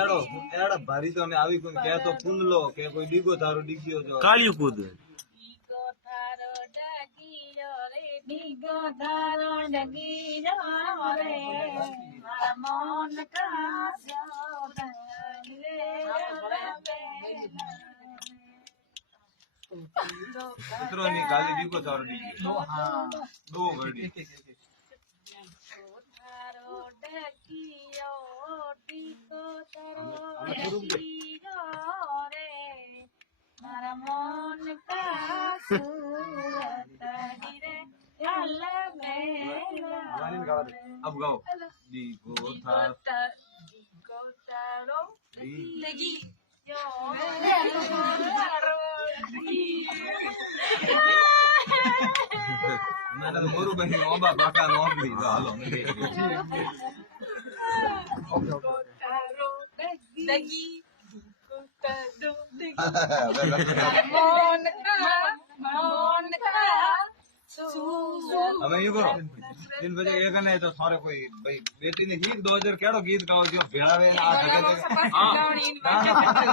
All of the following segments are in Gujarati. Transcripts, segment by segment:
એડો એડા ભારી તો ને આવી કોઈ કે તો કુંડલો કે કોઈ ડીગો તારો ડીગ્યો જો કાળિયું કૂદ ડીગો થારો ડગીયો રે ડીગો થારો ડગીયો રે મારા મન કાસ્યો રે મિત્રો ની ગાલી ડીગો તારો ડીગ્યો હા દો વર્ડી થારો ડગીયો ડીગો થારો ડગીયો રે મારા મન કાસ્યો રે अब गाओ ડીગો થારો લગી मैंने तो मोरू बहन ओबा बाका नो ली तो हालो લગી હવે યું કરો दिन बजे एक ने तो सारे कोई भाई बेटी ने गीत 2000 केड़ो गीत गाओ जो भेड़ावे आ जगह हां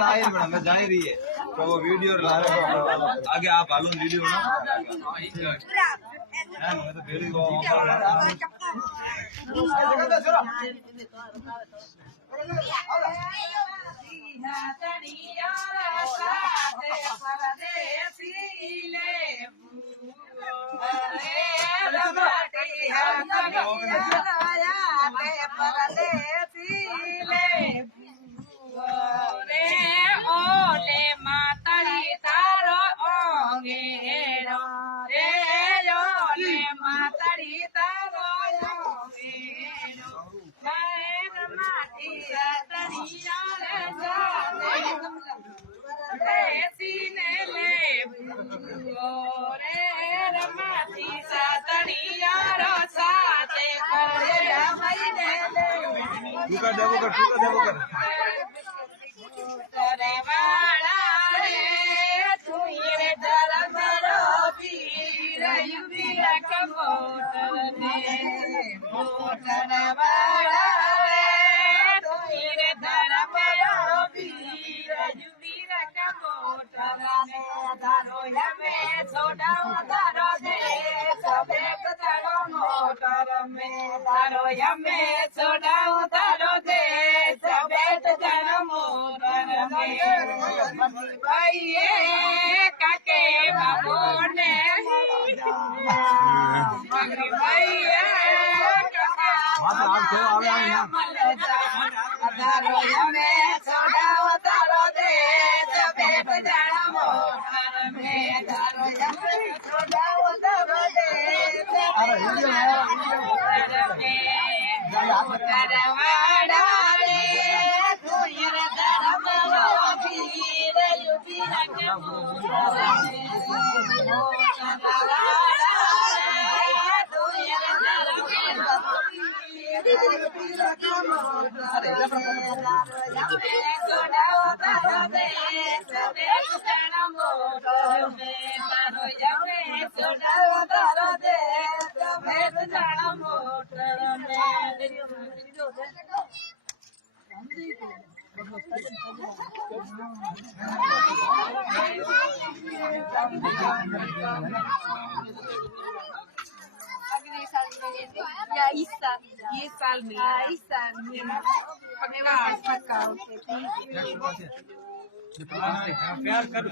आए बड़ा मैं जानी रही है तो वो वीडियो ला रहे हो आगे आप हालो वीडियो ना मैं तो भेड़ी को ઓલે માતળી તારો ઓંગેરો રે ઓલે માતળી તારો ઓંગેરો મારે માટી તળિયા રે બેસીને લે રે રમાતી સાતળિયા રો સાથે કરે રમાઈને લે टूका देवो कर કરે વાળા રે તું રે ધરમરો પીર યુબિયા કમોટર ને મોટર વાળા રે તું રે ધરમરો પીર યુબિયા કમોટર ને તારો યમે છોડાવ તારો દે સબે તારો મોટર મે તારો યમે છોડાવ તારો દે સબે તારો મોટર મે ભાઈએ કાકે બાબોને મગરી ભાઈએ माता आप तो आवे ना તારો યમે છોડાવ તારો દે સબે તારો મોટર મે તારો યમે છોડાવ તારો દે કરવાડા રે તું રે ધરમરો પીર યુબિયા કમોટર મે Ya Isa, ये साल में इस साल में पकवान पकाओ प्यार कर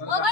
वो